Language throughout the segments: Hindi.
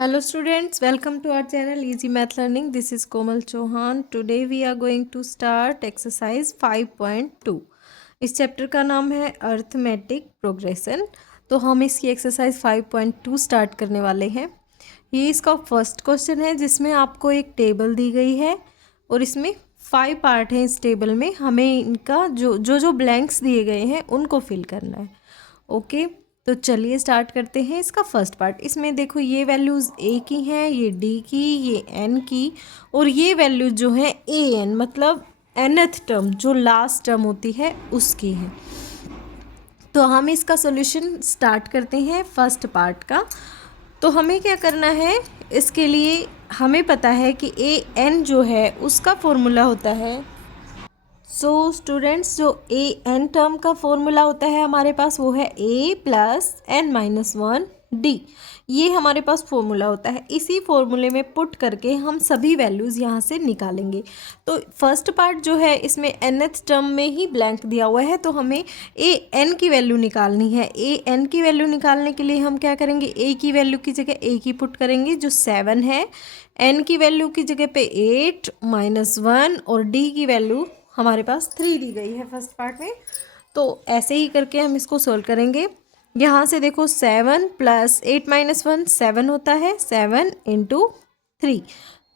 Hello students, welcome to our channel Easy Math Learning. This is Komal Chauhan. Today we are going to start exercise 5.2. इस चैप्टर का नाम है अर्थमेटिक प्रोग्रेशन. तो हम इसकी एक्सरसाइज 5.2 स्टार्ट करने वाले हैं. ये इसका फर्स्ट क्वेश्चन है जिसमें आपको एक टेबल दी गई है और इसमें 5 पार्ट हैं. इस टेबल में हमें इनका जो ब्लैंक्स दिए गए हैं उनको फिल करना है. ओके तो चलिए स्टार्ट करते हैं. इसका फर्स्ट पार्ट, इसमें देखो ये वैल्यूज़ ए की हैं, ये डी की, ये एन की और ये वैल्यूज जो है ए एन मतलब nth टर्म जो लास्ट टर्म होती है उसकी है. तो हम इसका सॉल्यूशन स्टार्ट करते हैं फर्स्ट पार्ट का. तो हमें क्या करना है, इसके लिए हमें पता है कि ए एन जो है उसका फॉर्मूला होता है. सो स्टूडेंट्स, जो ए एन टर्म का फॉर्मूला होता है हमारे पास वो है a plus N minus one d. ये हमारे पास फॉर्मूला होता है. इसी फॉर्मूले में पुट करके हम सभी वैल्यूज़ यहाँ से निकालेंगे. तो फर्स्ट पार्ट जो है इसमें nth टर्म में ही ब्लैंक दिया हुआ है, तो हमें ए एन की वैल्यू निकालनी है. ए एन की वैल्यू निकालने के लिए हम क्या करेंगे, ए की वैल्यू की जगह ए की पुट करेंगे जो 7 है, एन की वैल्यू की जगह पे 8 माइनस 1 और डी की वैल्यू हमारे पास 3 दी गई है फर्स्ट पार्ट में. तो ऐसे ही करके हम इसको सोल्व करेंगे. यहाँ से देखो 7 प्लस 8 माइनस 1 7 होता है, 7 इंटू 3.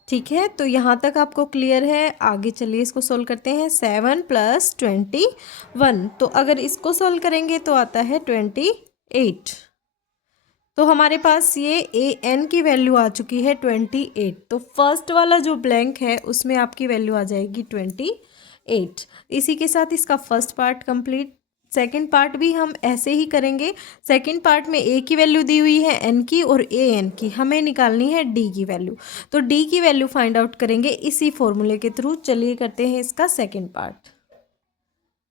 ठीक है, तो यहाँ तक आपको क्लियर है. आगे चलिए इसको सोल्व करते हैं. 7 प्लस 21, तो अगर इसको सोल्व करेंगे तो आता है 28. तो हमारे पास ये ए एन की वैल्यू आ चुकी है 28. तो फर्स्ट वाला जो ब्लैंक है उसमें आपकी वैल्यू आ जाएगी 28. इसी के साथ इसका first part complete. Second part भी हम ऐसे ही करेंगे. सेकंड पार्ट में ए की वैल्यू दी हुई है एन की और ए एन की, हमें निकालनी है डी की वैल्यू. तो डी की वैल्यू फाइंड आउट करेंगे इसी फॉर्मूले के थ्रू. चलिए करते हैं इसका सेकंड पार्ट.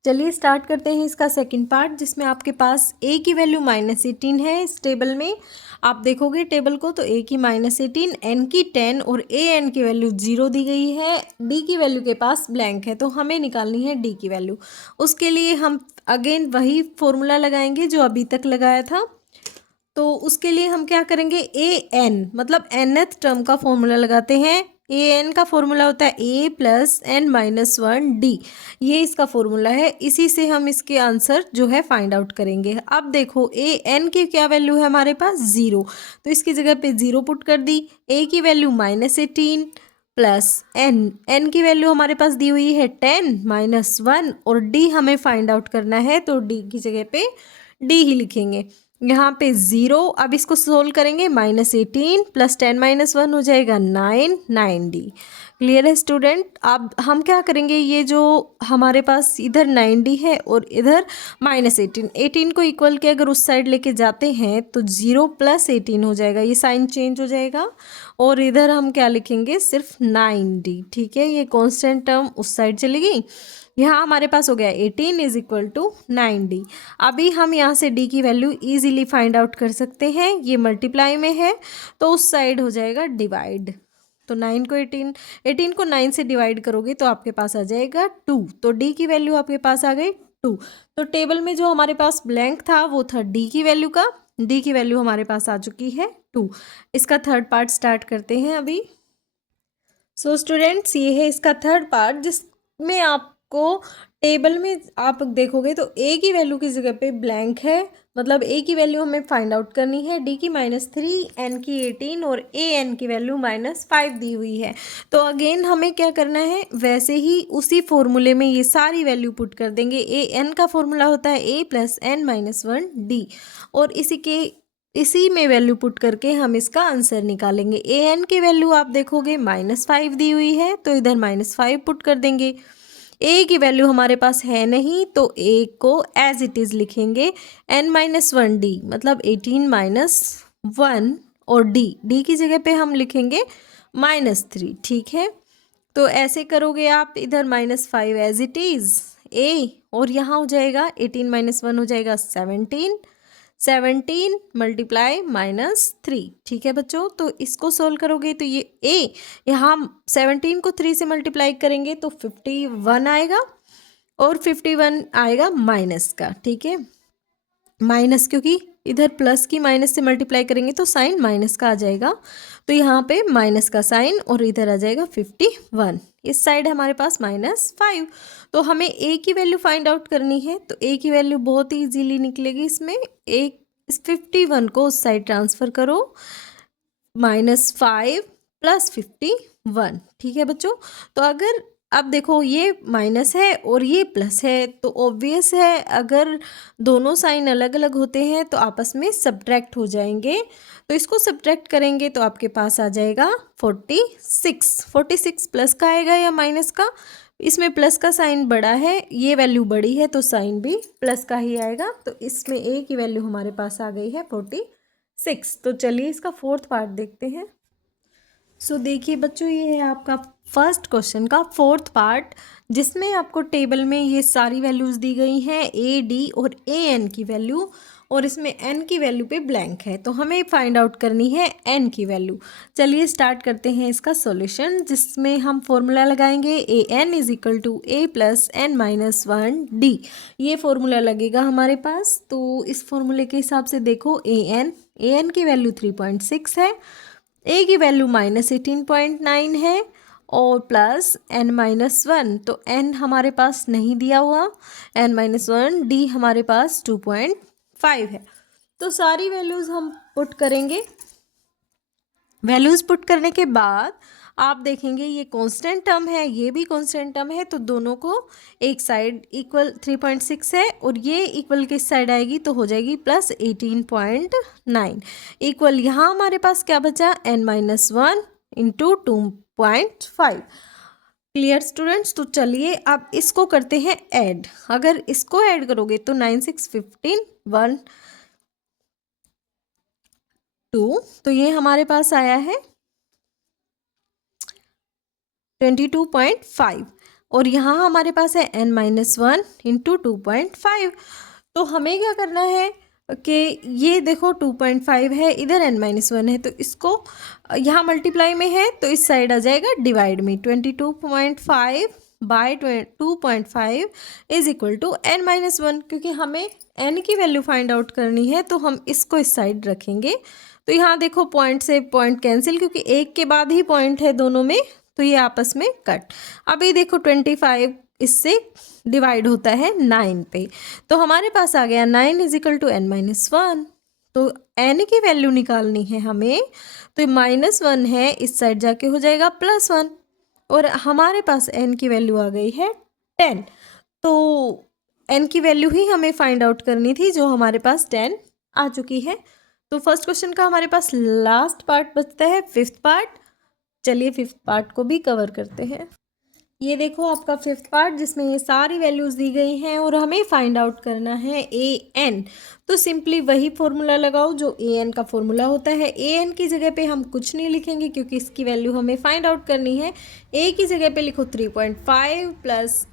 चलिए स्टार्ट करते हैं इसका सेकंड पार्ट, जिसमें आपके पास ए की वैल्यू -18 है. इस टेबल में आप देखोगे टेबल को तो ए की -18, एन की 10 और ए एन की वैल्यू 0 दी गई है. डी की वैल्यू के पास ब्लैंक है, तो हमें निकालनी है डी की वैल्यू. उसके लिए हम अगेन वही फॉर्मूला लगाएंगे जो अभी तक लगाया था. तो उसके लिए हम क्या करेंगे, ए एन मतलब nth टर्म का फॉर्मूला लगाते हैं. ए एन का फॉर्मूला होता है a plus N minus 1 D. ये इसका फॉर्मूला है. इसी से हम इसके आंसर जो है फाइंड आउट करेंगे. अब देखो ए एन की क्या वैल्यू है हमारे पास 0, तो इसकी जगह पे 0 पुट कर दी. ए की वैल्यू -18 प्लस एन की वैल्यू हमारे पास दी हुई है 10 माइनस 1 और डी हमें फाइंड आउट करना है, तो डी की जगह पे डी ही लिखेंगे. यहाँ पे 0. अब इसको सोल्व करेंगे. -18 प्लस 10 माइनस 1 हो जाएगा 9D. क्लियर है स्टूडेंट. अब हम क्या करेंगे, ये जो हमारे पास इधर 9D है और इधर -18 को इक्वल के अगर उस साइड लेके जाते हैं तो 0 प्लस 18 हो जाएगा. ये साइन चेंज हो जाएगा और इधर हम क्या लिखेंगे, सिर्फ 9D. ठीक है, ये कॉन्स्टेंट टर्म उस साइड चली गई. यहाँ हमारे पास हो गया 18 इज इक्वल टू 9D. अभी हम यहाँ से D की वैल्यू इजीली फाइंड आउट कर सकते हैं. ये मल्टीप्लाई में है तो उस साइड हो जाएगा डिवाइड. तो 18 को 9 से डिवाइड करोगे तो आपके पास आ जाएगा 2. तो D की वैल्यू आपके पास आ गई 2. तो टेबल में जो हमारे पास ब्लैंक था वो था D की वैल्यू का. D की वैल्यू हमारे पास आ चुकी है 2. इसका थर्ड पार्ट स्टार्ट करते हैं अभी. सो स्टूडेंट्स, ये है इसका थर्ड पार्ट जिसमें आपको टेबल में आप देखोगे तो ए की वैल्यू की जगह पे ब्लैंक है, मतलब ए की वैल्यू हमें फाइंड आउट करनी है. डी की -3, एन की 18 और ए एन की वैल्यू -5 दी हुई है. तो अगेन हमें क्या करना है, वैसे ही उसी फॉर्मूले में ये सारी वैल्यू पुट कर देंगे. ए एन का फॉर्मूला होता है a plus N minus 1 D और इसी में वैल्यू पुट करके हम इसका आंसर निकालेंगे. ए एन की वैल्यू आप देखोगे -5 दी हुई है तो इधर -5 पुट कर देंगे. ए की वैल्यू हमारे पास है नहीं तो ए को एज इट इज़ लिखेंगे. n-1d मतलब 18 माइनस 1 और डी की जगह पे हम लिखेंगे -3. ठीक है, तो ऐसे करोगे आप. इधर -5 एज इट इज़ ए और यहाँ हो जाएगा 18 माइनस 1 हो जाएगा 17 मल्टीप्लाई -3. ठीक है बच्चों, तो इसको सोल्व करोगे तो ये ए यहाँ 17 को 3 से मल्टीप्लाई करेंगे तो 51 आएगा और 51 आएगा माइनस का. ठीक है, माइनस क्योंकि इधर प्लस की माइनस से मल्टीप्लाई करेंगे तो साइन माइनस का आ जाएगा, तो यहाँ पे माइनस का साइन और इधर आ जाएगा 51। इस साइड हमारे पास -5। तो हमें a की वैल्यू फाइंड आउट करनी है, तो a की वैल्यू बहुत ही इजीली निकलेगी। इसमें एक इस 51 को उस साइड ट्रांसफ़र करो, -5 + 51। ठीक है बच्चों, तो अगर अब देखो ये माइनस है और ये प्लस है, तो ऑब्वियस है अगर दोनों साइन अलग अलग होते हैं तो आपस में सब्ट्रैक्ट हो जाएंगे। तो इसको सब्ट्रैक्ट करेंगे तो आपके पास आ जाएगा 46। 46 प्लस का आएगा या माइनस का? इसमें प्लस का साइन बड़ा है, ये वैल्यू बड़ी है तो साइन भी प्लस का ही आएगा। तो इसमें a की वैल्यू हमारे पास आ गई है 46। तो चलिए इसका फोर्थ पार्ट देखते हैं। सो देखिए बच्चों, ये है आपका फर्स्ट क्वेश्चन का फोर्थ पार्ट, जिसमें आपको टेबल में ये सारी वैल्यूज़ दी गई हैं, a, d और an की वैल्यू, और इसमें n की वैल्यू पे ब्लैंक है। तो हमें फाइंड आउट करनी है n की वैल्यू। चलिए स्टार्ट करते हैं इसका सॉल्यूशन, जिसमें हम फॉर्मूला लगाएंगे an = a + n - 1d। ये फॉर्मूला लगेगा हमारे पास। तो इस फॉर्मूले के हिसाब से देखो, an की वैल्यू 3.6 है, a की वैल्यू -18.9 है और प्लस n-1, तो n हमारे पास नहीं दिया हुआ, n-1, d हमारे पास 2.5 है। तो सारी वैल्यूज़ हम पुट करेंगे। वैल्यूज़ पुट करने के बाद आप देखेंगे ये कांस्टेंट टर्म है, ये भी कांस्टेंट टर्म है, तो दोनों को एक साइड इक्वल 3.6 है और ये इक्वल किस साइड आएगी तो हो जाएगी +18.9 इक्वल। यहाँ हमारे पास क्या बचा, n-1 × 2.5। Clear students? तो चलिए अब इसको करते हैं ऐड। अगर इसको ऐड करोगे तो 9 × 6 = 15, 1 2, तो ये हमारे पास आया है 22.5 और यहाँ हमारे पास है n-1 × 2.5। तो हमें क्या करना है कि ये देखो 2.5 है, इधर n-1 है, तो इसको यहाँ मल्टीप्लाई में है तो इस साइड आ जाएगा डिवाइड में। 22.5 बाय 2.5 = n-1, क्योंकि हमें n की वैल्यू फाइंड आउट करनी है तो हम इसको इस साइड रखेंगे। तो यहाँ देखो पॉइंट से पॉइंट कैंसिल, क्योंकि एक के बाद ही पॉइंट है दोनों में, तो ये आपस में कट। अभी देखो 25 इससे डिवाइड होता है 9 पे, तो हमारे पास आ गया 9 = n-1। तो n की वैल्यू निकालनी है हमें, तो -1 है, इस साइड जाके हो जाएगा +1 और हमारे पास n की वैल्यू आ गई है 10। तो n की वैल्यू ही हमें फाइंड आउट करनी थी, जो हमारे पास 10 आ चुकी है। तो फर्स्ट क्वेश्चन का हमारे पास लास्ट पार्ट बचता है, फिफ्थ पार्ट। चलिए फिफ्थ पार्ट को भी कवर करते हैं। ये देखो आपका फिफ्थ पार्ट, जिसमें ये सारी वैल्यूज़ दी गई हैं और हमें फाइंड आउट करना है an। तो सिंपली वही फॉर्मूला लगाओ जो an का फॉर्मूला होता है। an की जगह पे हम कुछ नहीं लिखेंगे क्योंकि इसकी वैल्यू हमें फाइंड आउट करनी है। a की जगह पे लिखो 3.5 +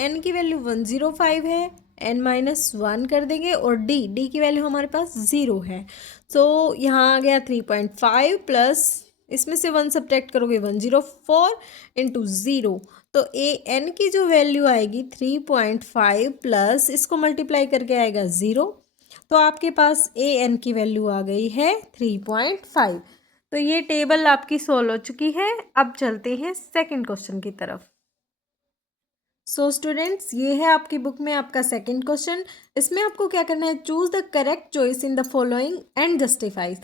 n की वैल्यू 105 है, n-1 कर देंगे और d की वैल्यू हमारे पास 0 है। सो यहाँ आ गया 3.5 प्लस इसमें से 1 सब्ट्रैक्ट करोगे 104 × 0, तो an की जो वैल्यू आएगी 3.5 प्लस इसको मल्टीप्लाई करके आएगा 0, तो आपके पास an की वैल्यू आ गई है 3.5। तो ये टेबल आपकी सॉल्व हो चुकी है। अब चलते हैं सेकंड क्वेश्चन की तरफ। सो स्टूडेंट्स, ये है आपकी बुक में आपका सेकंड क्वेश्चन। इसमें आपको क्या करना है, choose the correct choice in the following and justifies.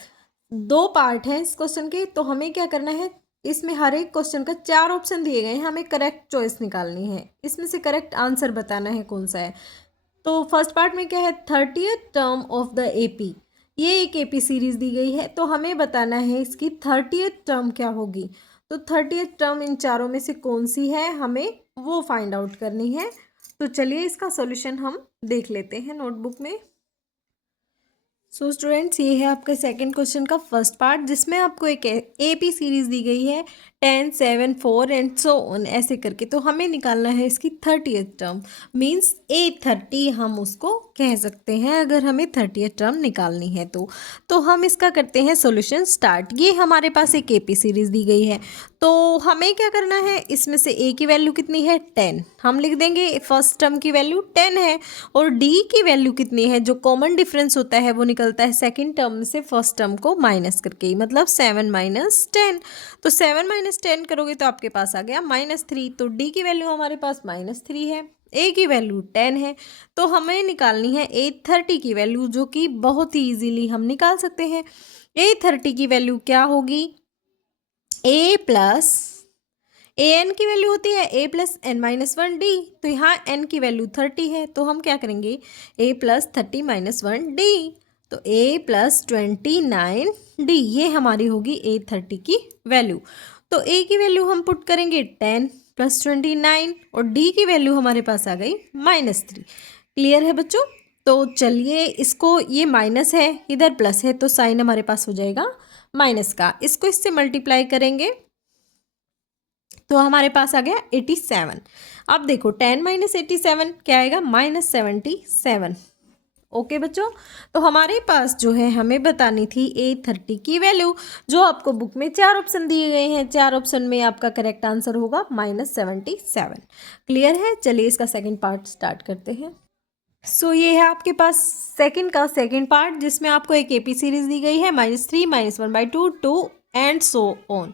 2 part हैं इस क्वेश्चन के, तो हमें क्या करना है, इसमें हर एक क्वेश्चन का 4 ऑप्शन दिए गए हैं, हमें करेक्ट चॉइस निकालनी है, इसमें से करेक्ट आंसर बताना है कौन सा है। तो फर्स्ट पार्ट में क्या है, 30th term of the AP। ये एक AP सीरीज दी गई है, तो हमें बताना है इसकी 30th टर्म क्या होगी। तो 30th टर्म इन चारों में से कौन सी है, हमें वो फाइंड आउट करनी है। तो चलिए इसका सॉल्यूशन हम देख लेते हैं नोटबुक में। सो स्टूडेंट्स, ये है आपका सेकंड क्वेश्चन का फर्स्ट पार्ट, जिसमें आपको एक AP सीरीज दी गई है 10, 7, 4 एंड सो ऑन ऐसे करके। तो हमें निकालना है इसकी 30th टर्म, मीन्स A30 हम उसको कह सकते हैं अगर हमें 30th टर्म निकालनी है। तो हम इसका करते हैं सॉल्यूशन स्टार्ट। ये हमारे पास एक AP सीरीज दी गई है, तो हमें क्या करना है, इसमें से A की वैल्यू कितनी है 10, हम लिख देंगे फर्स्ट टर्म की वैल्यू 10 है, और D की वैल्यू कितनी है, जो कॉमन डिफरेंस होता है वो निकलता है सेकंड टर्म से फर्स्ट टर्म को माइनस करके, मतलब 7 माइनस 10। तो 7 माइनस 10 करोगे तो आपके पास आ गया -3। तो डी की वैल्यू हमारे पास -3 है, ए की वैल्यू 10 है। तो हमें निकालनी है A30 की वैल्यू, जो कि बहुत ही ईजीली हम निकाल सकते हैं। A30 की वैल्यू क्या होगी, ए प्लस ए एन की वैल्यू होती है a plus N minus 1 D. तो यहाँ n की वैल्यू 30 है, तो हम क्या करेंगे a प्लस 30 माइनस 1 डी। तो a प्लस 29 डी, ये हमारी होगी A30 की वैल्यू। तो a की वैल्यू हम पुट करेंगे 10 प्लस 29 और d की वैल्यू हमारे पास आ गई -3। क्लियर है बच्चों? तो चलिए इसको, ये माइनस है इधर प्लस है, तो साइन हमारे पास हो जाएगा माइनस का। इसको इससे मल्टीप्लाई करेंगे तो हमारे पास आ गया 87। अब देखो 10 माइनस 87 क्या आएगा, -77। ओके बच्चों, तो हमारे पास जो है हमें बतानी थी A30 की वैल्यू, जो आपको बुक में 4 ऑप्शन दिए गए हैं। 4 ऑप्शन में आपका करेक्ट आंसर होगा -77। क्लियर है? चलिए इसका सेकंड पार्ट स्टार्ट करते हैं। सो ये है आपके पास सेकंड का सेकंड पार्ट, जिसमें आपको एक AP सीरीज दी गई है -3 -1/2 2 एंड सो ऑन।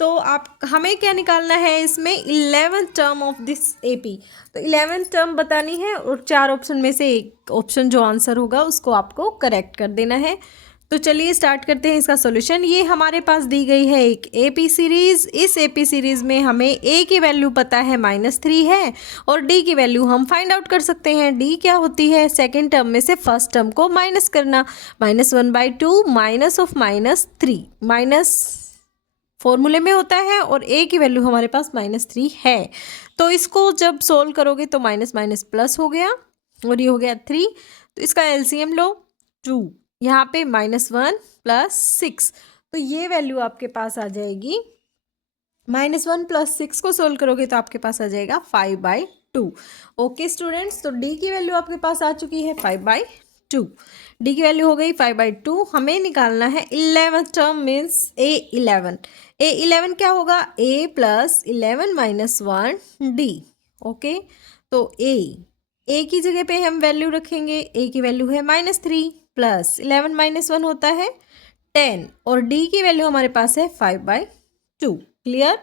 तो आप हमें क्या निकालना है इसमें, 11th term of this AP। तो 11th टर्म बतानी है और 4 ऑप्शन में से एक ऑप्शन जो आंसर होगा उसको आपको करेक्ट कर देना है। तो चलिए स्टार्ट करते हैं इसका सॉल्यूशन। ये हमारे पास दी गई है एक AP सीरीज। इस AP सीरीज में हमें A की वैल्यू पता है -3 है और D की वैल्यू हम फाइंड आउट कर सकते हैं। D क्या होती है, सेकेंड टर्म में से फर्स्ट टर्म को माइनस करना, -1/2 -3 माइनस फॉर्मूले में होता है और A की वैल्यू हमारे पास -3 है। तो इसको जब सोल्व करोगे तो माइनस माइनस प्लस हो गया और ये हो गया 3। तो इसका LCM लो 2, यहाँ पे -1 + 6, तो ये वैल्यू आपके पास आ जाएगी, -1 + 6 को सोल्व करोगे तो आपके पास आ जाएगा 5/2। ओके स्टूडेंट्स, तो D की वैल्यू आपके पास आ चुकी है 5/2। D की वैल्यू हो गई 5/2। हमें निकालना है 11th term means A11। A11 क्या होगा, A + 11 - 1D। ओके, तो A की जगह पे हम वैल्यू रखेंगे, A की वैल्यू है -3 + 11 - 1 होता है 10 और D की वैल्यू हमारे पास है 5/2। क्लियर?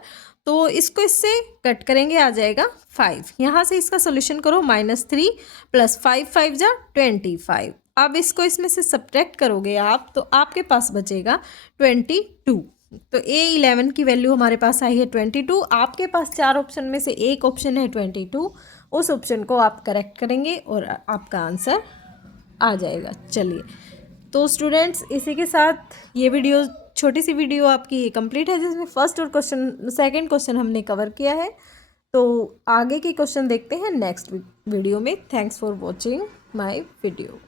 तो इसको इससे कट करेंगे, आ जाएगा 5। यहाँ से इसका सोल्यूशन करो, -3 + 5 5 जा 25। अब इसको इसमें से सब्ट्रैक्ट करोगे आप तो आपके पास बचेगा 22। तो A11 की वैल्यू हमारे पास आई है 22। आपके पास 4 ऑप्शन में से एक ऑप्शन है 22, उस ऑप्शन को आप करेक्ट करेंगे और आपका आंसर आ जाएगा। चलिए, तो स्टूडेंट्स इसी के साथ ये वीडियो, छोटी सी वीडियो आपकी कंप्लीट है, जिसमें फर्स्ट और सेकंड क्वेश्चन हमने कवर किया है। तो आगे के क्वेश्चन देखते हैं नेक्स्ट वीडियो में। Thanks for watching my video.